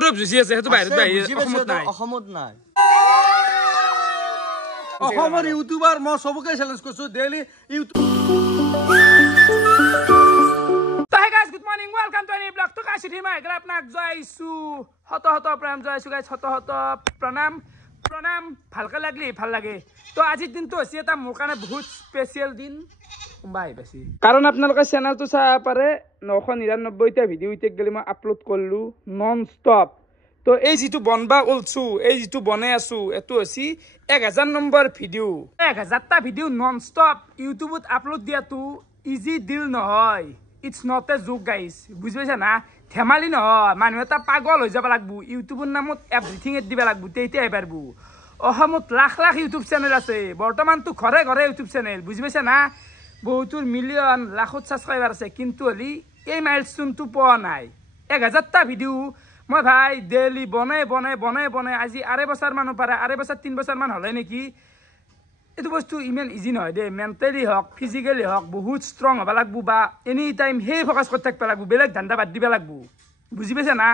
Europe জুজি আছে হেতু বাহিৰত অসমত নাই অসমৰ ইউটিউবাৰ মই সবকে চ্যালেঞ্জ কৰিছো daily YouTube Hey guys, good morning. Welcome to any vlog. To kashi thima ekra apnak joisu. Hoto pranam joisu guys. Hoto pranam bhalke lagli bhal lage. To ajir din to hosi eta mor kane bahut special din. Bye basi. Karon apnaloke channel to sa pare 999 ta video ite geli ma upload korlu non stop. তো এই যেটো বনবা ওলছু এই যেটো বনাই আছো এটো হসি 1000 number video 1000 টা video non stop ইউটিউবত আপলোড দিয়াটো ইজি ডিল নহয় it's not a joke guys বুঝিছা না ধেমালি নহয় মানুহ এটা পাগল হৈ যাব লাগবো ইউটিউবৰ নামত এভৰিথিং এড দিবা লাগবো তেইতে পাৰবো অসমত লাখ লাখ ইউটিউব চ্যানেল আছে বৰ্তমান তো ঘৰে ঘৰে ইউটিউব চ্যানেল বুঝিছা না বহুতৰ মিলিয়ন লাখত সাবস্ক্ৰাইবাৰ আছে কিন্তু হলি এই মাইলস্টোনটো পোৱা নাই 1000 টা ভিডিও মই ভাই ডেইলি বনাই আজি 2 বছৰ মান পাৰে 2 বছৰ 3 বছৰ মান হলে নেকি এটো বস্তু ইমান ইজি নহয় দে মেন্টালি হক ফিজিক্যালি হক বহুত স্ট্রং হবা লাগবো বা এনি টাইম হে ফোকাস কৰি থাকবা লাগবো বেলেগ ধান্দা বাদ দিবা লাগবো বুজি পাইছা না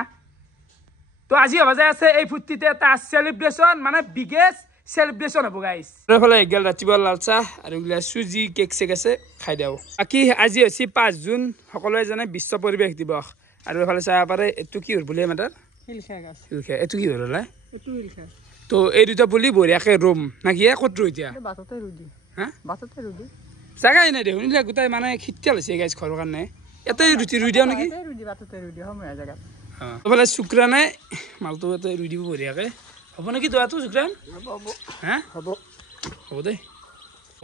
তো আজি হবা যায় আছে এই ফুৰ্তিতে এটা সেলিব্ৰেশন মানে বিগেস্ট সেলিব্ৰেশন হ'ব গাইস ৰফলে গেল ৰাতিপুৱা লাল চাহ আৰু গিলা সুজি কেক চেক আছে খাই দাও বাকি আজি হৈছে 5 জুন সকলোৱে জানে বিশ্ব পৰিৱেশ দিৱস আৰু এফালে চাহ পাৰে এটো কি হল বুলে মাটাৰ হিলখা গাছ হিলখা এটো কি হল লা এটো হিলখা তো এই দুটা পুলি বঢ়িয়াকে ৰুম নাকি কত ৰুইতিয়া বাততে ৰুদি হা বাততে ৰুদি জাগাই নাই দেখুন ইলা গুটাই মানে খিতিয়াল হৈছে গাইছ ঘৰৰ কাৰণে এতে ৰুটি ৰুই দিও নেকি ৰুদি বাততে ৰুদি সময় জাগা এফালে শুক্ৰানে মালটো এতে ৰুই দিব বঢ়িয়াকে হ'ব নেকি তোৱাটো শুক্ৰান হ'ব হা হ'ব হ'ব দে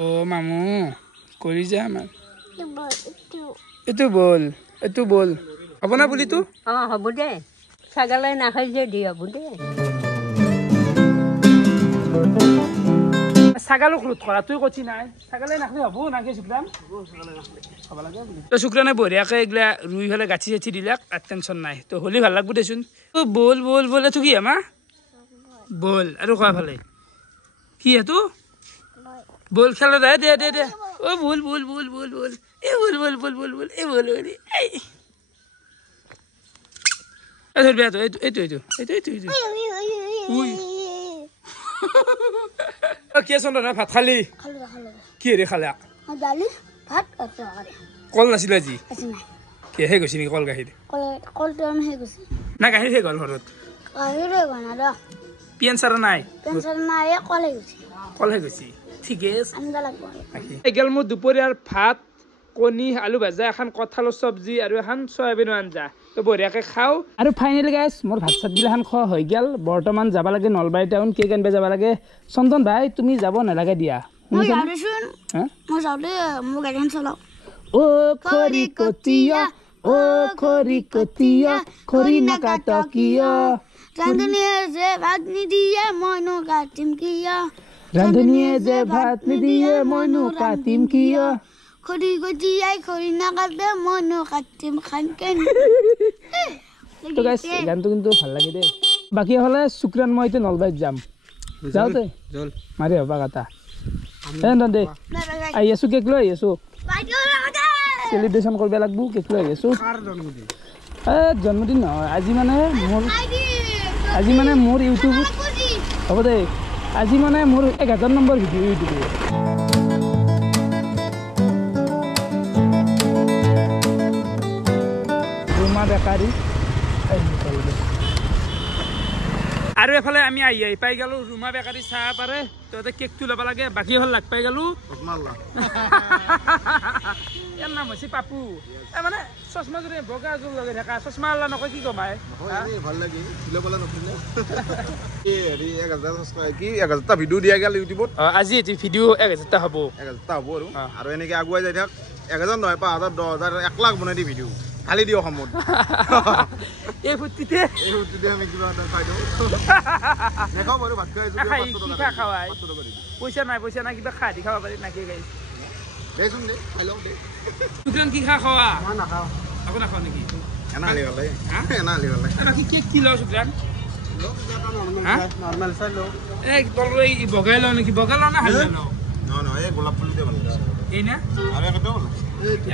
ও মামু কৰি যা আমাৰ এটো বল হ'ব না বুলিতো হ'ব দে ছাগলে নাখাই যে দি হ'ব দে ছাগলক লুট কৰা তুই কচি নাই ছাগলে নাখাই হ'ব নাকি শুক্ৰান হ'ব লাগে তো শুক্ৰানে বঢ়িয়াকে এগলা ৰুই হলে গাছি চাচি দিলাক আর টেনশন নাই তো হলি ভাল লাগব দেচোন তো বল এটো কি আমা বল আৰু কোৱা ভালে কি এটো বল খেলা দে ও বল এ বল এ বল এই ধর বেয়া তো এই উই কি আছে না ভাত খালি কি রে খালা দালি ভাত আর তরকারি কল নাছিল আজি আছে না কি হে গছিনি কল গাহির কল তো আমি হে গছি না গাহির হে গল ঘরত গাহিরে বানা দা পিয়ানসার নাই পেন্সিল নাই কল হে গছি কল হে গছি ঠিক আছে আন্দা লাগব এই গেল মু দুপৰীয়াৰ ভাত কণী আলু ভাজা এখন কঁঠালৰ চব্জি আৰু এখন সয়াবিনৰ আঞ্জা তো বঢ়িয়াকে খাও আৰু ফাইনেলি গাইস মোৰ ভাত চাত গিলাখান খোৱা হৈ গেল বৰ্তমান যাব লাগে নলবাৰী টাউন কেক আনবে যাব লাগে চন্দন ভাই তুমি যাব নালাগে দিয়া মই যাওঁছোন মই যাওঁতে মোৰ গাড়ীখন চলাও ও খৰি কতিয়া খৰি নাকাট কিয় ৰান্ধনীয়ে যে ভাত নিদিয়ে মইনো কাটিম কিয় ৰান্ধনীয়ে যে ভাত নিদিয়ে মইনো কাটিম কিয় খৰি কতিয়াই খৰি নাকাটে মইনো কাটিম খানকেন তো গাইস গানটো কিন্তু ভাল লাগে দে বাকি হলে শুক্ৰান মই তে নলবাৰীত যাম যাওতে জল মাৰি হবা কথা এন দে আই আছো কেক লৈ আছো সেলিব্ৰেশন কৰবে লাগবো কেক লৈ আছো জন্মদিন নহয় আজি মানে মোৰ ইউটিউব হ'ব দে আজি মানে মোৰ 1000 নম্বৰ ভিডিও ইউটিউবে ৰুমা বেকাৰি আৰু এফালে আমি আহি পাই গেলো ৰুমা বেকাৰি চাহ পাৰে তো কেকটো ল'ব লাগে বাকি হল লাগ পাই গেলো ইয়াৰ নাম হৈছে পাপু মানে চশমা জোৰে বগা জোৰ লগাই থকা চশমা আল্লা নকয় কি কমাই ভাল লাগে বলা নকৰিলে কি হেৰি 1000 সাবস্ক্রাইব কি 1000 টা ভিডিও দিয়া গেল ইউটিউবত আজি এটি ভিডিও 1000 টা হ'ব 1000 টা হ'ব আৰু এনেকে আগুৱাই যাই থাক 1000 নহয় 5000 10000 1 লাখ বনাই দি ভিডিও খালি দিও সমত এই ফুটিতে আমি কিবা এটা খাই দিও নেখাও বাৰু ভাত খাই যদি 500 টকা খাওয়াই পইচা নাই কিবা খাই দি খাব পাৰি নাকি গাইস দেচোন দে খাই লও দে শুক্ৰান কি খাওয়া মই নাখাও আকৌ নাখাও নেকি এনা লিবালে বাকি কেক কি লও শুক্ৰান নরমাল চাই লও এই তললৈ বগাই লও নেকি বগাই লও না হালদা লও ন এই গোলাপ ফুল দে ভাল এই না আৰু একটা বল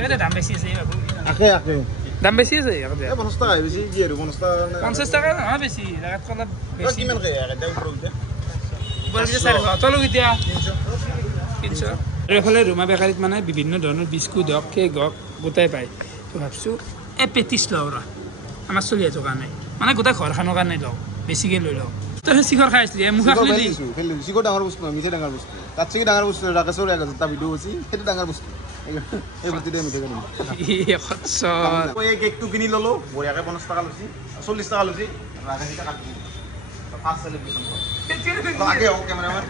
এটা দাম বেশি আছে বাবু আকে দাম বেছি আছে এই 50 টাকা বেছি কি আৰু 50 টাকা 50 টাকা নহয় বেছি লাগাত কলা বেছি কিমান কে এটা ওপৰত বৰগিতে 400 চলো এতিয়া 300 আৰু এফালে ৰুমা বেকাৰীত মানে বিভিন্ন ধৰণৰ বিস্কুট হওক কেক হওক গোটাই পায় তো ভাবছোঁ এই পেটিছ লওঁ ৰ আমাৰ চলি আছে কাৰণে মানে গোটাই ঘৰখনৰ কাৰণে লওঁ বেছিকৈ লৈ লওঁ তই শিখৰ খাই আছিলি মুখা খালি শিখৰ ডাঙৰ বস্তু নহয় মিঠা ডাঙৰ বস্তু তাত চিকি ডাঙৰ বস্তু ৰাকেশৰ 1000টা ভিডিঅ' আছে সেইটো ডাঙৰ বস্তু এই বস্তুটোৱে মিঠা কিনিম এই কেকটো কিনি ল'লোঁ বঢ়িয়াকৈ 50 টাকা লৈছি 40 টাকা লৈছি ৰাকেশ এটা কাটি ফাৰ্ষ্ট চেলিব্ৰেশ্যন কৰ লাগে হওক কেমেৰামেন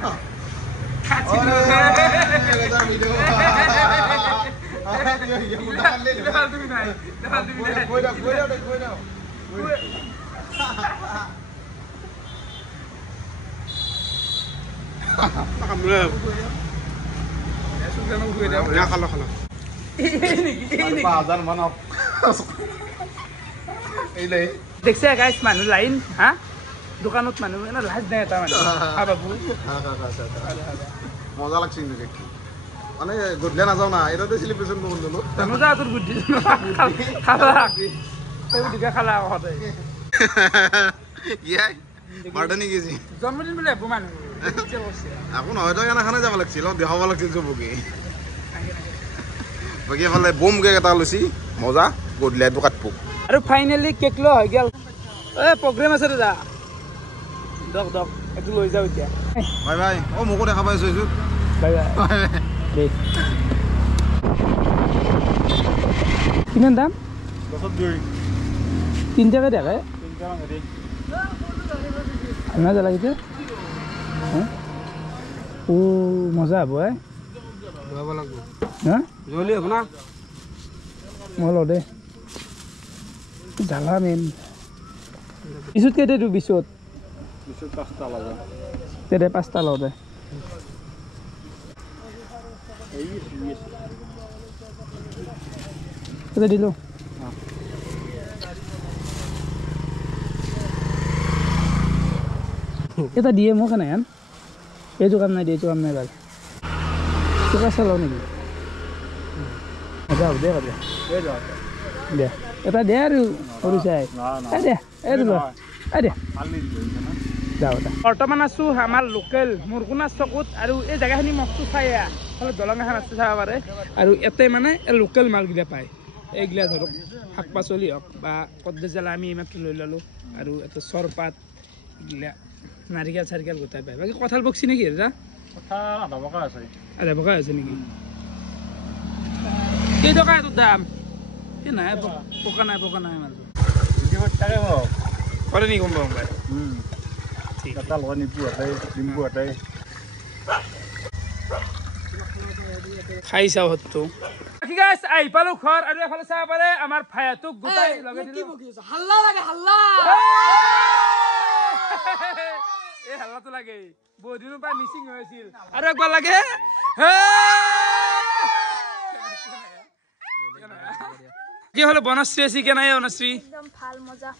দেখছে গাইছ মানুহ লাইন হা দোকানত মানুহ এনে লাজ নাই এটা মানুহ বাবু মজা লাগছে কিন্তু মানে গধূলি নাযাওঁ না এটাতে চেলিব্ৰেশ্যন কৰি ল'লোঁ মজা তোৰ বুদ্ধি খালা সেইবোৰ খালা সদায় কি বাৰ্থডে নেকি আজি জন্মদিন বুলি ভাবো মানুহ আকৌ নহয় তই খানা খানা যাব লাগিছিল দেখাব লাগিছিল চবকে বাকী এফালে বম কেক এটা লৈছি মজা গধূলি এইটো কাটব আৰু ফাইনেলি কেক লৈ হৈ গ'ল এই প্ৰগ্ৰেম আছে দাদা দক এইটো লৈ যাওঁ এতিয়া বাই বাই অ মোকো দেখা পাইছো এইটো বাই বাই কিমান দাম 3 টাকা দেখে মজা লাগিছে ও মজা হ'ব হা জলি হ'ব না মই লওঁ দে জ্বালা মেইন বিচুত কেইটা দিওঁ বিচুত 5টা লওঁ দে 5টা লওঁ দে দিলোঁ এটা দিয়ে মোক নাই আন এইটো কাম নাই এইটো কাম নাই ভাল কিবা চালাও নেকি যাওঁ দে দে এটা দে আৰু সৰু চাই দে এইটো দে যাওঁ বৰ্তমান আছোঁ আমাৰ লোকেল মুৰগুনাৰ চকুত আৰু এই জেগাখিনি মস্তো চাই ফালে দলং এখন আছে চাব পাৰে আৰু ইয়াতে মানে লোকেল মালগিলা পায় এইগিলা ধৰক শাক পাচলি হওক বা কদ্দে জ্বালা আমি এইমাত্ৰ লৈ ল'লোঁ আৰু এটা চৰপাত এইগিলা নাৰিকেল চাৰিকেল গোটাই পায় বাকী কঁঠাল বক্সি নেকি দাদা আধা পকা আছে নেকি কেইটকা এইটোৰ দাম এই নাই পকা নাই মালটো কৰে নেকি গম পাওঁ খাই চাওঁ হতটো আহি পালো ঘৰ আৰু এফালে চাব পাৰে আমাৰ ভাইটোক গোটাই লগাই দিলো এই হাল্লাটো লাগে বহুত দিনৰ পৰা মিচিং হৈ আছিল আৰু একবাৰ লাগে কি হলো বনশ্ৰী আছে কে নাই বনশ্ৰী একদম ভাল মজা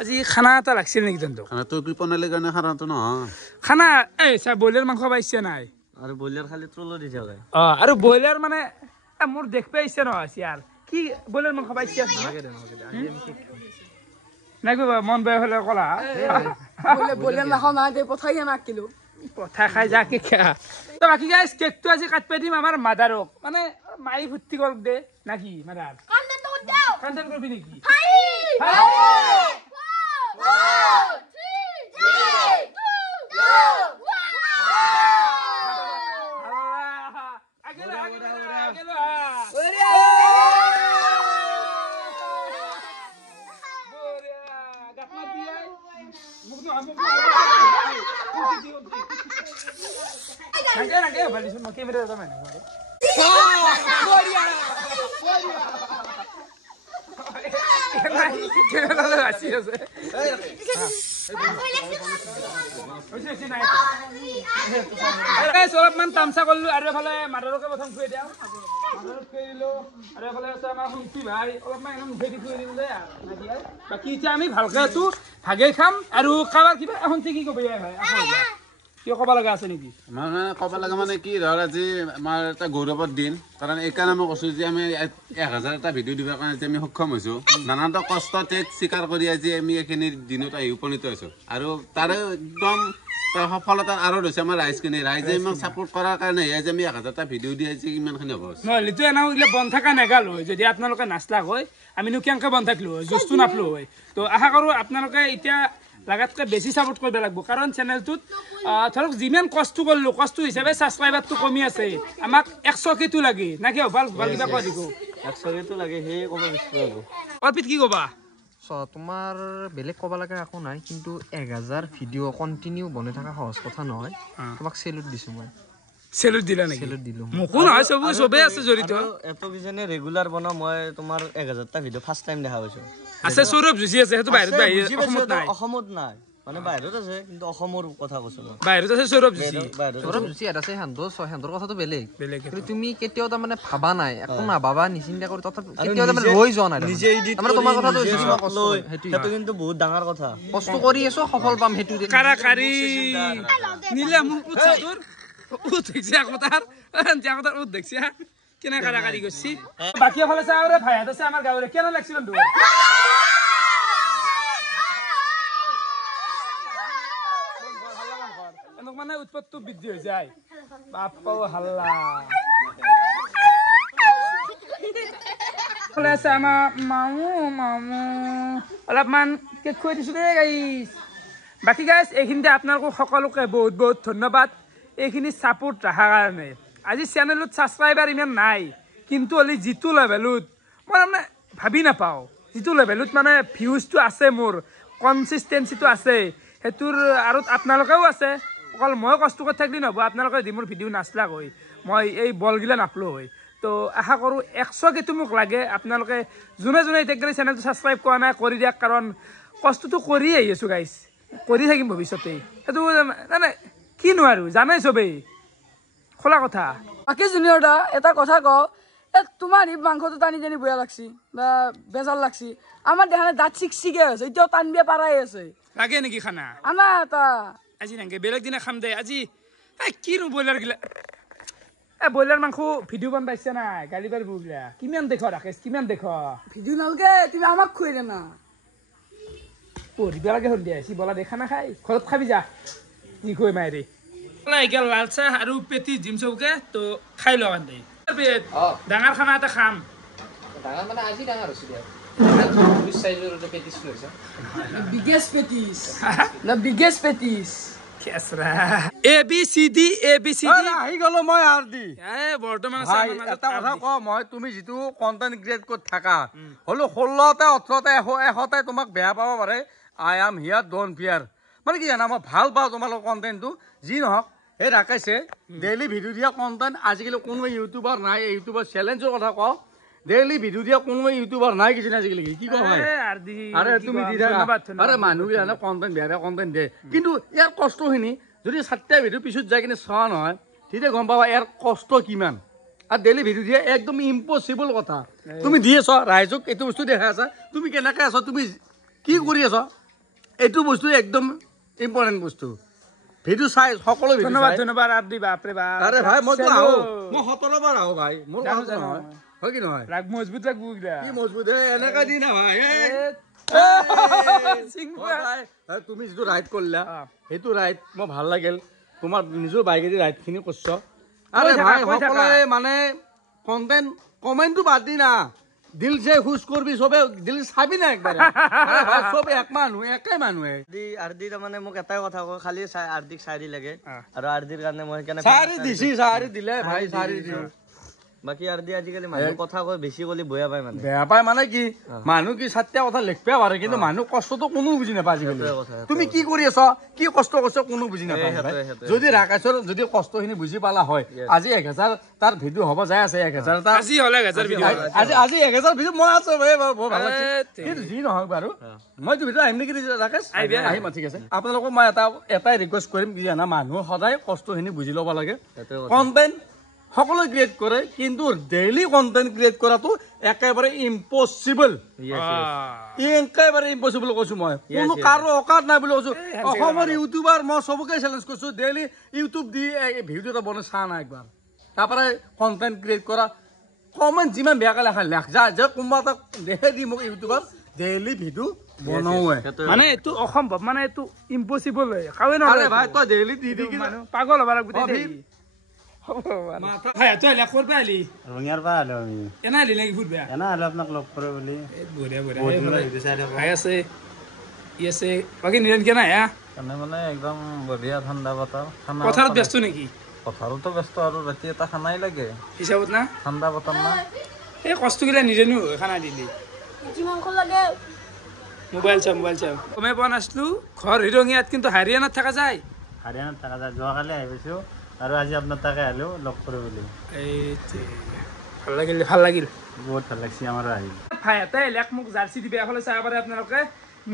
আজি খানা এটা লাগছিল নেকি তহঁতক খানাটো কি বনালে কাৰণে খানাটো নহয় খানা এই চা ব্ৰইলাৰ মাংস পাইছে নাই আৰু ব্ৰইলাৰ খালি ট্ৰল দি থাকে আৰু ব্ৰইলাৰ মানে মোৰ দেখব ইচ্ছা নহয় আৰু কি ব্ৰইলাৰ মাংস পাইছে নাই মন বেয়া হলে কলা ব্ৰইলাৰ নাখাওঁ নাই দে পঠাই আমাক কিলো পঠা খাই যা কেক খা তো বাকী গাইছ কেকটো আজি কাটপাই দিম আমাৰ মাদাৰক মানে মাৰি ফুৰ্তি কৰক দে নাকি মাদাৰ কণ্টেণ্ট কৰিবি নেকি অলপমান তামচা কৰিলো আৰু এফালে মাদাৰকে প্ৰথম খুৱাই দিওঁ মাদাৰক খুৱাই দিলো আৰু এফালে আছে আমাৰ শুনছি ভাই অলপমান একদম মুখেদি খুৱাই দিম দে বাকী এতিয়া আমি ভালকে আছো ভাগে খাম আৰু কাৰোবাৰ কিবা শুনছি কি কবি ভাই কিয় ক'ব লগা আছে নেকি মানে ক'ব লাগে মানে কি ধৰ আজি আমাৰ এটা গৌৰৱৰ দিন কাৰণ এইকাৰণে মই কৈছোঁ যে আমি 1000টা ভিডিঅ' দিবৰ কাৰণে আজি আমি সক্ষম হৈছোঁ নানানটা কষ্ট ত্যাগ স্বীকাৰ কৰি আজি আমি এইখিনি দিনত আহি উপনীত হৈছোঁ আৰু তাৰে একদম সফলতাৰ আঁৰত হৈছে আমাৰ ৰাইজখিনি ৰাইজে ইমান ছাপোৰ্ট কৰাৰ কাৰণে আজি আমি 1000টা ভিডিঅ' দি আজি ইমানখিনি হ'ব নহ'লেতো এনে এইগিলা বন্ধ থকা নেগাল হয় যদি আপোনালোকে নাচলাক হয় আমিনো কেনেকৈ বন্ধ থাকিলো হয় জোচটো নাপলো হয় তো আশা কৰোঁ আপোনালোকে এতিয়া লাগাতকৈ বেছি ছাপোৰ্ট কৰিব লাগিব কাৰণ চেনেলটোত ধৰক যিমান কষ্ট কৰিলোঁ কষ্ট হিচাপে ছাবস্ক্ৰাইবাৰটো কমি আছে আমাক 100Kটো লাগে না কিয় ভাল ভাল কিবা কৈ দিব 100Kটো লাগে সেই ক'ব বিচাৰোঁ অৰ্পিত কি ক'বা তোমাৰ বেলেগ ক'ব লগা একো নাই কিন্তু 1000 ভিডিঅ' কণ্টিনিউ বনাই থকা সহজ কথা নহয় তোমাক চেলুট দিছোঁ মই চেলুট দিলা নেকি চেলুট দিলোঁ মোকো নহয় চবেই আছে জড়িত এত কিজনে ৰেগুলাৰ বনাওঁ মই তোমাৰ 1000টা ভিডিঅ' ফাৰ্ষ্ট টাইম দেখা পাইছোঁ আছে সৌৰভ যুঁজি আছে সেইটো বাহিৰত অসমত নাই মানে বাহিৰত আছে কিন্তু অসমৰ কথা কৈছোঁ বাহিৰত আছে সৌৰভ যুঁজি সৌৰভ যুঁজি ইয়াত আছে সিহঁতৰ কথাটো বেলেগ কিন্তু তুমি কেতিয়াও তাৰমানে ভাবা নাই একো নাভাবা নিচিন্তা কৰি তথাপি কেতিয়াও তাৰমানে ৰৈ যোৱা নাই নিজে তাৰমানে তোমাৰ কথাটো সেইটো কিন্তু বহুত ডাঙৰ কথা কষ্ট কৰি আছো সফল পাম সেইটো কাৰাকাৰী নীলা মোক উৎসটোৰ উঠ দেখছি একতাৰ উঠ দেখছি কেনে কাৰাকাৰী কৰিছি বাকী এফালে চাওঁ ৰে ভাইহঁত আছে আমাৰ গাঁৱৰে কেনে লাগছি বন্ধু মানে উৎপাতটো বৃদ্ধি হৈ যায় বাপ্পাও হাল্লা আছে আমাৰ মামু অলপমান কেক খুৱাই দিছোঁ দেই গাইছ বাকী গাইছ এইখিনিতে আপোনালোকক সকলোকে বহুত বহুত ধন্যবাদ এইখিনি ছাপোৰ্ট ৰখাৰ কাৰণে আজি চেনেলত ছাবস্ক্ৰাইবাৰ ইমান নাই কিন্তু হ'লে যিটো লেভেলত মই তাৰমানে ভাবি নাপাওঁ যিটো লেভেলত মানে ভিউজটো আছে মোৰ কনচিষ্টেঞ্চিটো আছে সেইটোৰ আৰু আপোনালোকেও আছে অকল মই কষ্ট কৰি থাকিলে নহ'ব আপোনালোকে যদি মোৰ ভিডিঅ' নাচলাক হয় মই এই বলগিলা নাপলোঁ হয় তো আশা কৰোঁ 100Kটো মোক লাগে আপোনালোকে যোনে যোনে এতিয়া চেনেলটো ছাবস্ক্ৰাইব কৰা নাই কৰি দিয়ক কাৰণ কষ্টটো কৰি আহি আছোঁ গাইছ কৰি থাকিম ভৱিষ্যতে সেইটো মানে কি নোৱাৰোঁ জানাই চবেই খোলা কথা বাকী জুনিয়ৰ দা এটা কথা কওঁ তোমাৰ এই মাংসটো টানি টানি বেয়া লাগছি বা বেজাৰ লাগছি আমাৰ দেখানে দাঁত চিকচিকে হৈছে এতিয়াও টানিব পাৰাই আছে লাগে নেকি খানা আনা এটা আজি নাগে বেলেগ দিনা খাম দে আজি কিনো ব্ৰইলাৰ গিলা ব্ৰইলাৰ মাংস ভিডিঅ' বন পাইছে নাই গালি পাৰ বুগলা কিমান দেখ ৰাকেশ কিমান দেখ ভিডিঅ' নালগে তুমি আমাক খুৱাই দে না পঢ়িব লাগে সন্ধিয়া সি বলা দেখা নাখাই ঘৰত খাবি যা কি খুৱাই মায়েৰি এতিয়া লাল চাহ আৰু পেটি জিম চৌকে তো খাই লওঁ দে ডাঙৰ খানা এটা খাম ডাঙৰ মানে আজি ডাঙৰ হৈছে দিয়া biggest petis the biggest petis কেসৰা ABCD আহি গলো মই আৰ দি বৰ্তমান ভাই এটা কথা ক মই তুমি যেটো কন্টেন্ট ক্ৰিয়েট কৰি থাকা হলো 16টা 18টা 100টা তোমাক বেয়া পাব পাৰে আই এম হিয়াৰ ডোন্ট ফিয়াৰ মানে কি জানা মই ভাল পাওঁ তোমালোকৰ কন্টেন্টটো যি নহওক এই ৰাকেশে ডেইলি ভিডিঅ' দিয়া কন্টেন্ট আজিকালি কোনো ইউটিউবাৰ নাই ইউটিউবাৰ চ্যালেঞ্জৰ কথা ক ডেইলি ভিডিঅ' দিয়া কোনো ইউটিউবাৰ নাই কিছু আজিকালি কি কয় আৰে তুমি দি থাকা আৰে মানুহ জানে কন্টেন্ট বেয়া কন্টেন্ট দিয়ে কিন্তু ইয়াৰ কষ্টখিনি যদি 7টা ভিডিঅ' পিছত যাই কিনে চোৱা নহয় তেতিয়া গম পাবা ইয়াৰ কষ্ট কিমান আর ডেইলি ভিডিও দিয়া একদম ইম্পসিবল কথা তুমি দি আছ রাইজক এইটো বস্তু দেখা আছা তুমি কেনেকৈ আছ তুমি কি কৰি আছ এইটো বস্তু একদম ইম্পৰ্টেণ্ট বস্তু ভিডিও চাই সকলো ভিডিও ধন্যবাদ ধন্যবাদ আদি বাপৰে বাপ আৰে ভাই মই তো আও মই 17 বাৰ আও ভাই মোৰ কথা নহয় হয় কি নহয় রাগ মজবুত রাখবো কি মজবুত এনেকা দি না ভাই তুমি যেটো রাইট করলা সেইটো রাইট মই ভাল লাগিল তোমাৰ নিজৰ বাইকেদি ৰাইটখিনি কৰছ আরে ভাই সকলে মানে কন্টেন্ট কমেন্টটো বাদ দি না দিল সে খুশ করবি সবে দিল চাবি না একবার আরে ভাই সব এক মানুহ একাই মানুহে আৰদি মানে মোক এটাই কথা কয় খালি আৰদিক চাৰি লাগে আৰু আৰদিৰ কাৰণে মই কেনে চাৰি দিছি চাৰি দিলে ভাই চাৰি দিছি বাকি আৰদি আজিকালি মানুহ কথা কয় বেছি কলি বেয়া পায় মানে কি মানুহ কি সাতটা কথা লিখবা পারে কিন্তু মানুহ কষ্টটো কোনো বুজি নাপায় আজিকালি তুমি কি কৰি আছ কি কষ্ট কৰছ কোনো বুজি নাপায় যদি ৰাকেশৰ যদি কষ্টখিনি বুজি পালা হয় আজি 1000 তাৰ ভিডিও হ'ব যায় আছে 1000 তাৰ আজি হলে 1000 ভিডিও আজি 1000 ভিডিও মই আছো ভাই বহুত ভাল লাগিছে কিন্তু যি নহওক বাৰু মই তো ভিডিও আহিম নেকি ৰাকেশ আহিম ঠিক আছে আপোনালোকক মই এটাই ৰিকুৱেষ্ট কৰিম কি জানা মানুহ সদায় কষ্টখিনি বুজি ল'ব লাগে কন্টেন্ট সকলোৱে ক্ৰিয়েট কৰে কিন্তু ডেইলি কণ্টেণ্ট ক্ৰিয়েট কৰাটো একেবাৰে ইম্পচিবল একেবাৰে ইম্পচিবল কৈছো মই কোনো কাৰো অকাত নাই বুলি কৈছো অসমৰ ইউটিউবাৰ মই চবকে চেলেঞ্জ কৰিছো ডেইলি ইউটিউব দি ভিডিঅ' এটা বনাই চা না একবাৰ তাৰপৰা কণ্টেণ্ট ক্ৰিয়েট কৰা কমেণ্ট যিমান বেয়াকৈ লেখা লেখ যা যে কোনোবা এটা দেখে দি মোক ইউটিউবাৰ ডেইলি ভিডিঅ' বনাওৱে মানে এইটো অসম্ভৱ মানে এইটো ইম্পচিবল হয় কাৱে নোৱাৰে ভাই তই ডেইলি দি দি পাগল হ'ব লাগিব গোটেই ভাই তই লাখ কৰবা আলি ৰঙিয়াৰ পৰা আলো আমি এনা আলি লাগি ফুটবা এনা আলো আপোনাক লগ কৰে বুলি বঢ়িয়া বঢ়িয়া ভাই আছে ই আছে বাকী নিৰন কেনা হা মানে একদম বঢ়িয়া ঠাণ্ডা বতৰ পথাৰত ব্যস্ত নেকি পথাৰতো ব্যস্ত আৰু ৰাতি এটা খানাই লাগে হিচাপত না ঠাণ্ডা বতৰ না এই কষ্টগিলা নিজেনো খানা দিলি মাংস লাগে মোবাইল চাম গমে পোৱা নাছিলো ঘৰ হিৰঙিয়াত কিন্তু হাৰিয়ানাত থকা যায় হাৰিয়ানাত থকা যায় যোৱাকালি আহি পাইছোঁ আৰু আজি আপোনাৰ তাকে আহিলোঁ লগ কৰোঁ বুলি এই ভাল লাগিল বহুত ভাল লাগছে আমাৰো আহিল ভাই এটা এলেক মোক জাৰ্চি দিবে এফালে চাব পাৰে আপোনালোকে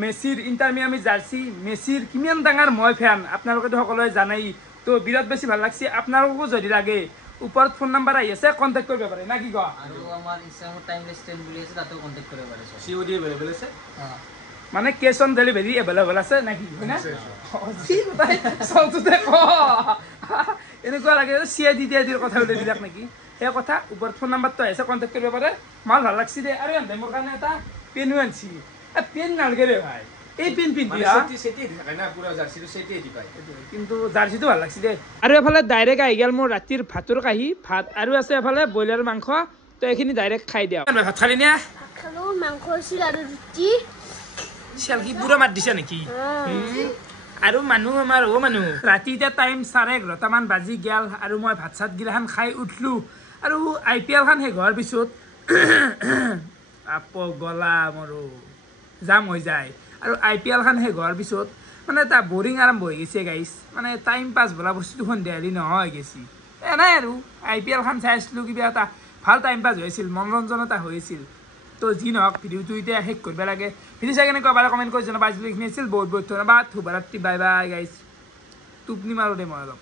মেছিৰ ইণ্টাৰমিয়ামি জাৰ্চি মেছিৰ কিমান ডাঙৰ মই ফেন আপোনালোকেতো সকলোৱে জানেই তো বিৰাট বেছি ভাল লাগছে আপোনালোকো যদি লাগে ওপৰত ফোন নাম্বাৰ আহি আছে কণ্টেক্ট কৰিব পাৰে না কি কোৱা আৰু আমাৰ ইনষ্টাগ্ৰামত টাইমলেছ ট্ৰেণ্ড বুলি আছে তাতেও কণ্টেক্ট কৰিব পাৰে COD এভেইলেবল আছে মানে কেছ অন ডেলিভাৰী এভেইলেবল আছে নেকি হয় না এনেকুৱা লাগে চিআইডিৰ কথা উলিয়াই নেকি সেই কথা ওপৰত ফোন নাম্বাৰটো আহিছে কণ্টেক্ট কৰিব পাৰে মাল ভাল লাগছে দে আৰু এনে মোৰ কাৰণে এটা পেনো আনিছি পেন নালাগে ৰে ভাই এই পেন পিন্ধি কিন্তু জাৰ্চিটো ভাল লাগছে দে আৰু এফালে ডাইৰেক্ট আহি গ'ল মোৰ ৰাতিৰ ভাতৰ কাঁহী ভাত আৰু আছে এফালে ব্ৰইলাৰ মাংস তো এইখিনি ডাইৰেক্ট খাই দিয়া ভাত খালি নে খালো মাংস আছিল আৰু ৰুটি চেলকি পুৰা মাত দিছে নেকি আৰু মানুহ আমাৰ মানুহ ৰাতি এতিয়া টাইম 11:30মান বাজি গেল আৰু মই ভাত চাত গিলাখান খাই উঠলো আৰু IPL খান শেষ হোৱাৰ পিছত আপো গলা মৰো জাম হৈ যায় আৰু IPL খান শেষ হোৱাৰ পিছত মানে এটা বৰিং আৰম্ভ হৈ গৈছে গাইছ মানে টাইম পাছ বোলা বস্তুটো সন্ধিয়া হ'লে নহয় গেছি এনাই আৰু IPL খান চাই আছিলোঁ কিবা এটা ভাল টাইম পাছ হৈছিল মনোৰঞ্জন এটা হৈছিল তো যি নহওক ভিডিঅ'টো এতিয়া শেষ কৰিব লাগে ভিডিঅ' চাই কেনেকুৱা পাৰে কমেণ্ট কৰি জনাবা আজিলৈকে এইখিনি আছিল বহুত বহুত ধন্যবাদ শুভৰাত্ৰি বাই বাই গাইছ টোপনি মাৰো দে মই অলপ